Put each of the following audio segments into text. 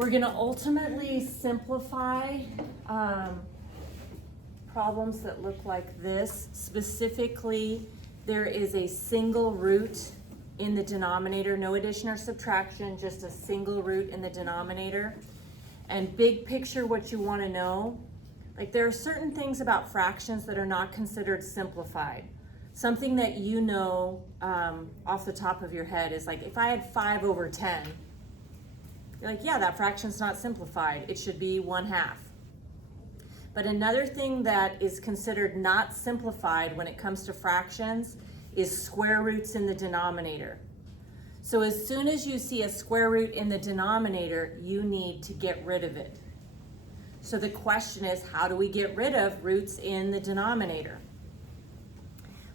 We're going to ultimately simplify problems that look like this. Specifically, there is a single root in the denominator, no addition or subtraction, just a single root in the denominator. And big picture, what you want to know, like there are certain things about fractions that are not considered simplified. Something that you know off the top of your head is like, if I had 5/10, you're like, yeah, that fraction's not simplified. It should be 1/2. But another thing that is considered not simplified when it comes to fractions is square roots in the denominator. So as soon as you see a square root in the denominator, you need to get rid of it. So the question is, how do we get rid of roots in the denominator?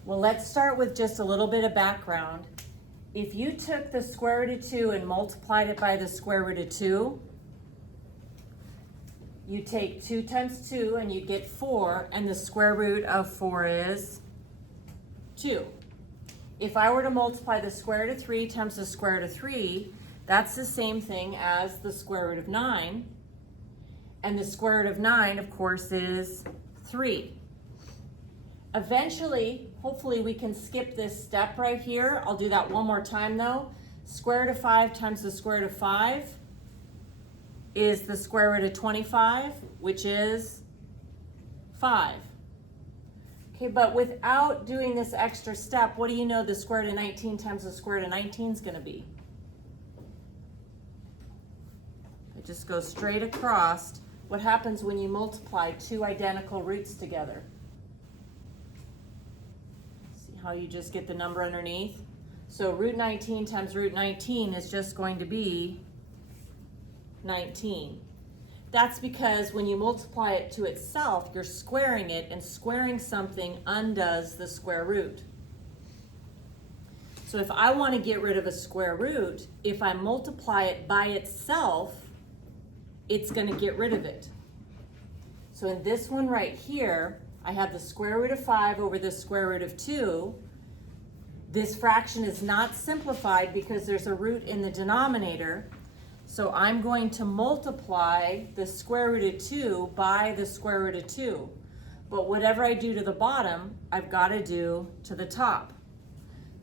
Well, let's start with just a little bit of background. If you took the square root of 2 and multiplied it by the square root of 2, you take 2 times 2 and you get 4, and the square root of 4 is 2. If I were to multiply the square root of 3 times the square root of 3, that's the same thing as the square root of 9. And the square root of 9, of course, is 3. Eventually, hopefully we can skip this step right here. I'll do that one more time though. Square root of 5 times the square root of 5 is the square root of 25, which is 5. Okay, but without doing this extra step, what do you know the square root of 19 times the square root of 19 is going to be? It just goes straight across. What happens when you multiply two identical roots together? See how you just get the number underneath? So root 19 times root 19 is just going to be 19. That's because when you multiply it to itself, you're squaring it, and squaring something undoes the square root. So if I want to get rid of a square root, if I multiply it by itself, it's going to get rid of it. So in this one right here, I have the square root of 5 over the square root of 2. This fraction is not simplified because there's a root in the denominator. So I'm going to multiply the square root of 2 by the square root of 2. But whatever I do to the bottom, I've got to do to the top.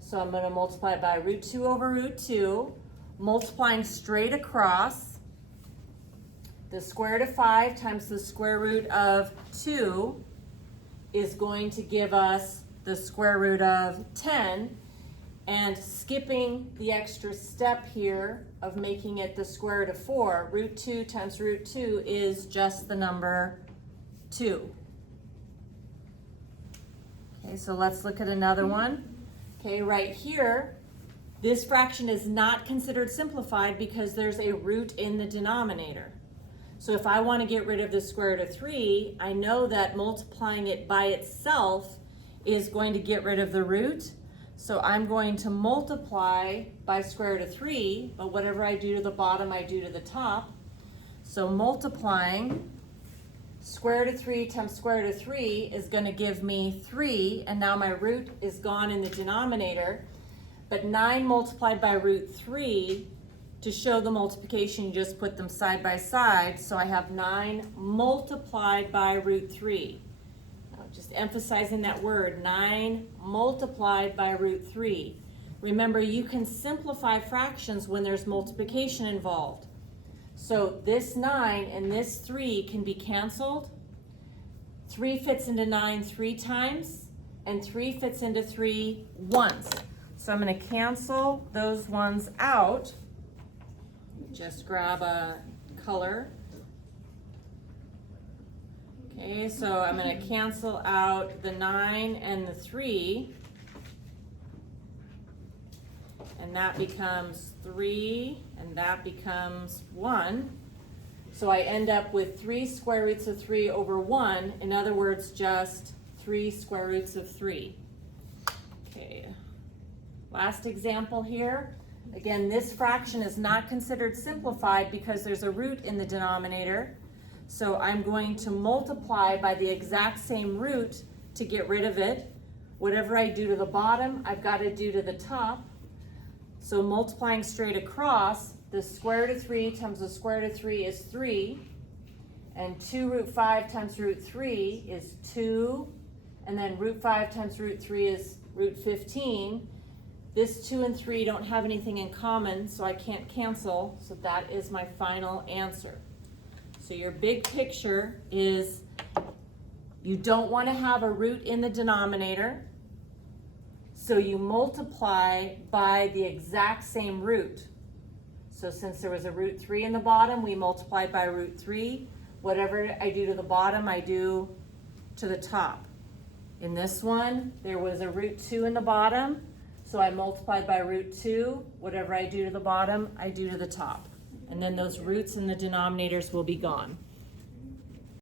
So I'm going to multiply it by root 2 over root 2, multiplying straight across. The square root of 5 times the square root of 2 is going to give us the square root of 10. And skipping the extra step here of making it the square root of 4, root 2 times root 2 is just the number 2. Okay, so let's look at another one. Okay, right here, this fraction is not considered simplified because there's a root in the denominator. So if I want to get rid of the square root of 3, I know that multiplying it by itself is going to get rid of the root. So I'm going to multiply by square root of 3, but whatever I do to the bottom, I do to the top. So multiplying square root of 3 times square root of 3 is going to give me 3, and now my root is gone in the denominator. But 9 multiplied by root 3, to show the multiplication, you just put them side by side. So I have 9 multiplied by root 3. Just emphasizing that word, 9 multiplied by root 3. Remember, you can simplify fractions when there's multiplication involved. So this 9 and this 3 can be canceled. 3 fits into 9 3 times, and 3 fits into 3 once. So I'm going to cancel those ones out. Just grab a color. Okay, so I'm going to cancel out the 9 and the 3, and that becomes 3, and that becomes 1. So I end up with 3 square roots of 3 over 1. In other words, just 3 square roots of 3. Okay, last example here. Again, this fraction is not considered simplified because there's a root in the denominator. So I'm going to multiply by the exact same root to get rid of it. Whatever I do to the bottom, I've got to do to the top. So multiplying straight across, the square root of 3 times the square root of 3 is 3. And 2 root 5 times root 3 is 2. And then root 5 times root 3 is root 15. This 2 and 3 don't have anything in common, so I can't cancel. So that is my final answer. So your big picture is you don't want to have a root in the denominator. So you multiply by the exact same root. So since there was a root 3 in the bottom, we multiplied by root 3. Whatever I do to the bottom, I do to the top. In this one, there was a root 2 in the bottom, so I multiplied by root 2. Whatever I do to the bottom, I do to the top. And then those roots in the denominators will be gone.